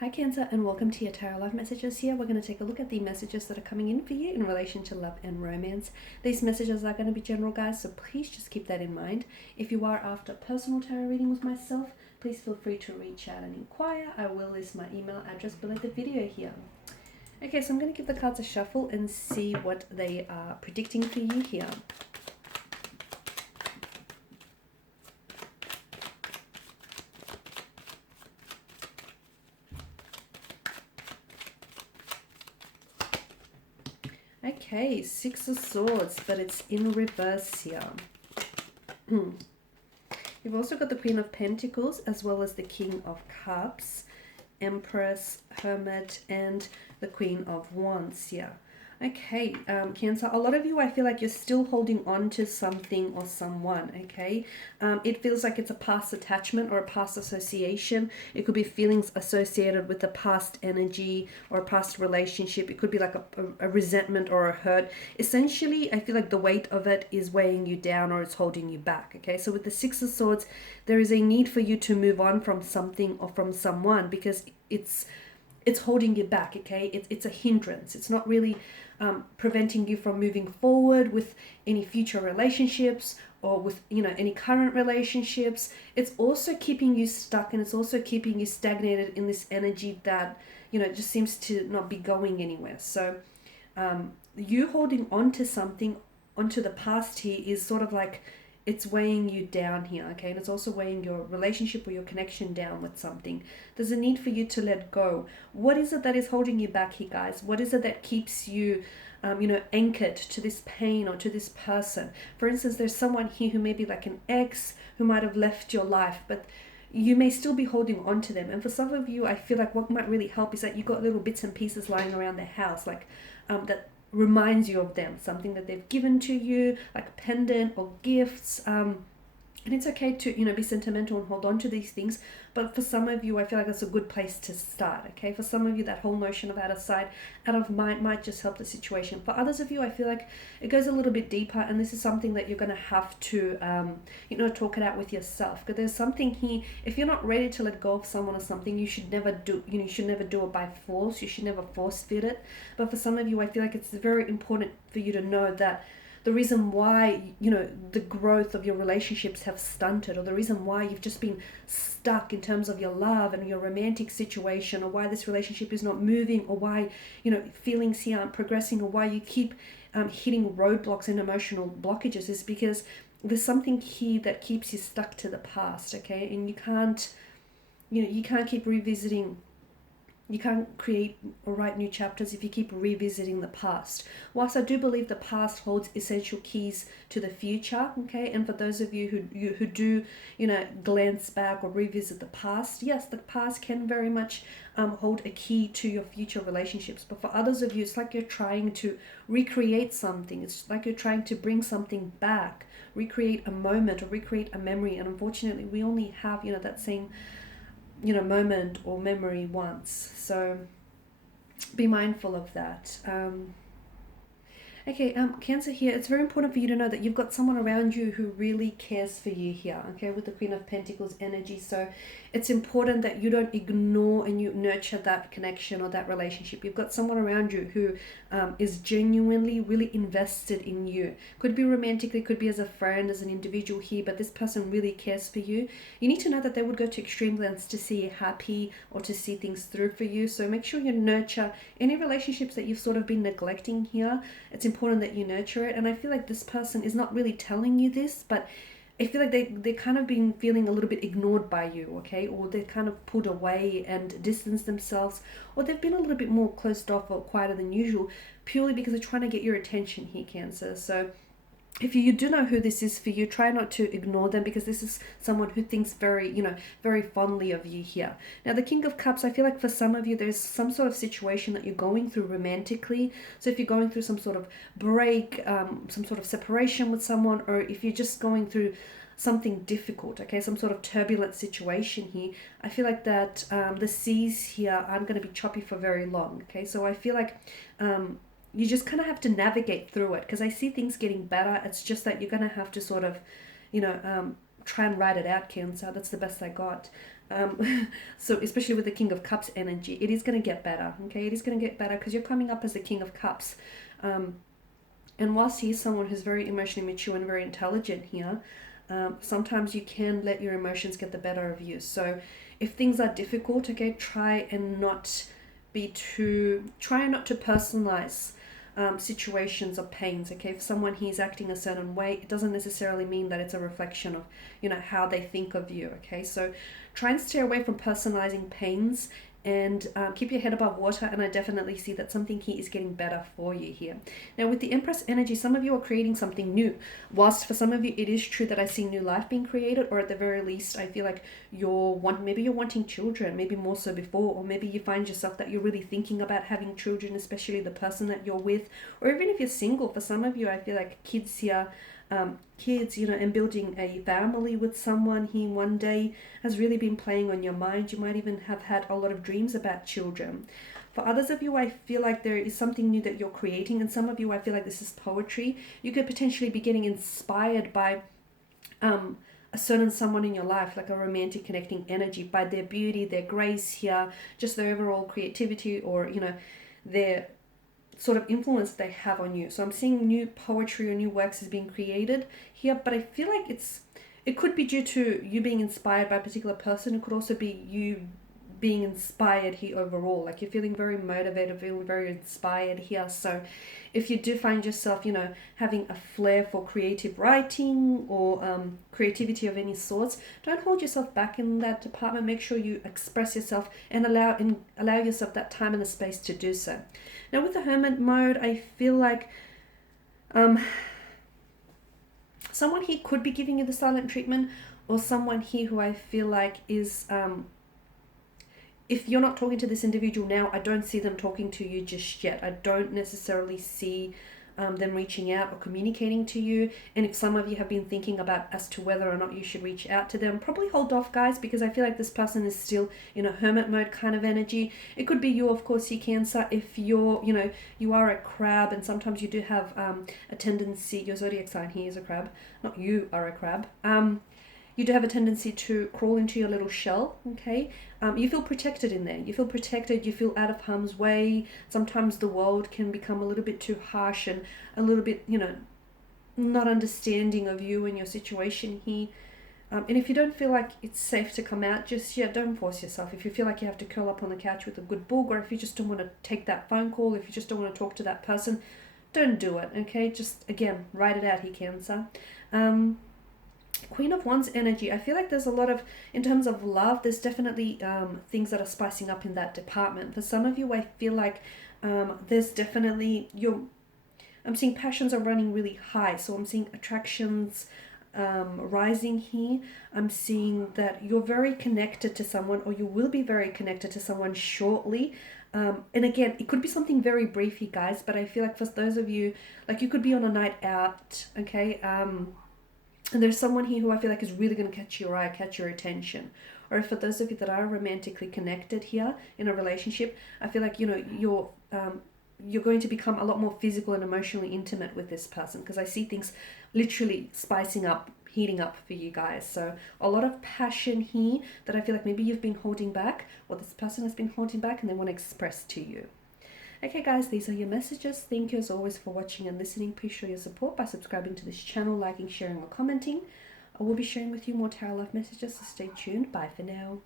Hi Cancer, and welcome to your Tarot Love Messages here. We're going to take a look at the messages that are coming in for you in relation to love and romance. These messages are going to be general, guys, so please just keep that in mind. If you are after personal tarot reading with myself, please feel free to reach out and inquire. I will list my email address below the video here. Okay, so I'm going to give the cards a shuffle and see what they are predicting for you here. Okay, Six of Swords, but it's in reverse here. You've also got the Queen of Pentacles as well as the King of Cups, Empress, Hermit, and the Queen of Wands here. Okay, Cancer, a lot of you, I feel like you're still holding on to something or someone, okay? It feels like it's a past attachment or a past association. It could be feelings associated with a past energy or a past relationship. It could be like a resentment or a hurt. Essentially, I feel like the weight of it is weighing you down or it's holding you back, okay? So with the Six of Swords, there is a need for you to move on from something or from someone because it's holding you back, okay? It's a hindrance. It's not really preventing you from moving forward with any future relationships or with, any current relationships. It's also keeping you stuck, and it's also keeping you stagnated in this energy that, just seems to not be going anywhere. So you holding on to something, onto the past here, is sort of like it's weighing you down here, okay? And it's also weighing your relationship or your connection down with something. There's a need for you to let go. What is it that is holding you back here, guys? What is it that keeps you, anchored to this pain or to this person? For instance, there's someone here who may be like an ex who might have left your life, but you may still be holding on to them. And for some of you, I feel like what might really help is that you've got little bits and pieces lying around the house, like that reminds you of them, something that they've given to you, like a pendant or gifts. And it's okay to, be sentimental and hold on to these things. But for some of you, I feel like that's a good place to start, okay? For some of you, that whole notion of out of sight, out of mind might just help the situation. For others of you, I feel like it goes a little bit deeper, and this is something that you're going to have to, talk it out with yourself. Because there's something here, if you're not ready to let go of someone or something, you should never do, you should never do it by force. You should never force fit it. But for some of you, I feel like it's very important for you to know that the reason why, the growth of your relationships have stunted, or the reason why you've just been stuck in terms of your love and your romantic situation, or why this relationship is not moving, or why, feelings here aren't progressing, or why you keep hitting roadblocks and emotional blockages, is because there's something here that keeps you stuck to the past, okay? And you can't keep revisiting. You can't create or write new chapters if you keep revisiting the past. Whilst I do believe the past holds essential keys to the future, okay, and for those of you who do, glance back or revisit the past, yes, the past can very much hold a key to your future relationships. But for others of you, it's like you're trying to recreate something. It's like you're trying to bring something back, recreate a moment or recreate a memory. And unfortunately, we only have, that same moment or memory once. So be mindful of that. Okay, Cancer here, it's very important for you to know that you've got someone around you who really cares for you here, okay, with the Queen of Pentacles energy. So it's important that you don't ignore and you nurture that connection or that relationship. You've got someone around you who is genuinely really invested in you. Could be romantically, could be as a friend, as an individual here, but this person really cares for you. You need to know that they would go to extreme lengths to see you happy or to see things through for you. So make sure you nurture any relationships that you've sort of been neglecting here. It's important that you nurture it. And I feel like this person is not really telling you this, but I feel like they kind of been feeling a little bit ignored by you, okay? Or they're kind of pulled away and distanced themselves, or they've been a little bit more closed off or quieter than usual, purely because they're trying to get your attention here, Cancer. So if you do know who this is for you, try not to ignore them, because this is someone who thinks very, very fondly of you here. Now, the King of Cups, I feel like for some of you, there's some sort of situation that you're going through romantically. So if you're going through some sort of break, some sort of separation with someone, or if you're just going through something difficult, okay, some sort of turbulent situation here, I feel like that the seas here aren't going to be choppy for very long, okay? So I feel like you just kind of have to navigate through it, because I see things getting better. It's just that you're going to have to sort of, try and ride it out, Cancer. That's the best I got. So especially with the King of Cups energy, it is going to get better. Okay, it is going to get better because you're coming up as the King of Cups. And whilst he's someone who's very emotionally mature and very intelligent here, sometimes you can let your emotions get the better of you. So if things are difficult, okay, try not to personalize situations or pains. Okay, if someone he's acting a certain way, it doesn't necessarily mean that it's a reflection of, you know, how they think of you. Okay, so try and stay away from personalizing pains, and keep your head above water. And I definitely see that something here is getting better for you here. Now with the Empress energy, some of you are creating something new, whilst for some of you it is true that I see new life being created, or at the very least I feel like maybe you're wanting children, maybe more so before, or maybe you find yourself that you're really thinking about having children, especially the person that you're with. Or even if you're single, for some of you I feel like kids here, you know, and building a family with someone here one day has really been playing on your mind. You might even have had a lot of dreams about children. For others of you, I feel like there is something new that you're creating, and some of you, I feel like this is poetry. You could potentially be getting inspired by a certain someone in your life, like a romantic connecting energy, by their beauty, their grace here, just their overall creativity, or, you know, their sort of influence they have on you. So I'm seeing new poetry or new works is being created here, but I feel like it could be due to you being inspired by a particular person. It could also be you being inspired here overall, like you're feeling very motivated, feeling very inspired here. So if you do find yourself, you know, having a flair for creative writing or creativity of any sorts, don't hold yourself back in that department. Make sure you express yourself and allow yourself that time and the space to do so. Now with the Hermit mode, I feel like someone here could be giving you the silent treatment, or someone here who I feel like is if you're not talking to this individual now, I don't see them talking to you just yet. I don't necessarily see them reaching out or communicating to you. And if some of you have been thinking about as to whether or not you should reach out to them, probably hold off, guys, because I feel like this person is still in a hermit mode kind of energy. It could be you, of course, you Cancer. If you're, you know, you are a crab, and sometimes you do have a tendency, your zodiac sign here is a crab, not you are a crab. You do have a tendency to crawl into your little shell, okay? You feel protected in there. You feel protected, you feel out of harm's way. Sometimes the world can become a little bit too harsh and a little bit, you know, not understanding of you and your situation here. And if you don't feel like it's safe to come out just yet, don't force yourself. If you feel like you have to curl up on the couch with a good book, or if you just don't want to take that phone call, if you just don't want to talk to that person, don't do it, okay? Just, again, write it out here, Cancer. Queen of Wands energy, I feel like there's a lot of, in terms of love, there's definitely things that are spicing up in that department. For some of you, I feel like there's definitely, I'm seeing passions are running really high. So I'm seeing attractions rising here. I'm seeing that you're very connected to someone, or you will be very connected to someone shortly. And again, it could be something very brief here, guys, but I feel like for those of you, like you could be on a night out, okay? And there's someone here who I feel like is really going to catch your eye, catch your attention. Or for those of you that are romantically connected here in a relationship, I feel like, you know, you're going to become a lot more physical and emotionally intimate with this person, because I see things literally spicing up, heating up for you guys. So a lot of passion here that I feel like maybe you've been holding back, or this person has been holding back, and they want to express to you. Okay guys, these are your messages. Thank you as always for watching and listening. Please show your support by subscribing to this channel, liking, sharing or commenting. I will be sharing with you more tarot love messages, so stay tuned. Bye for now.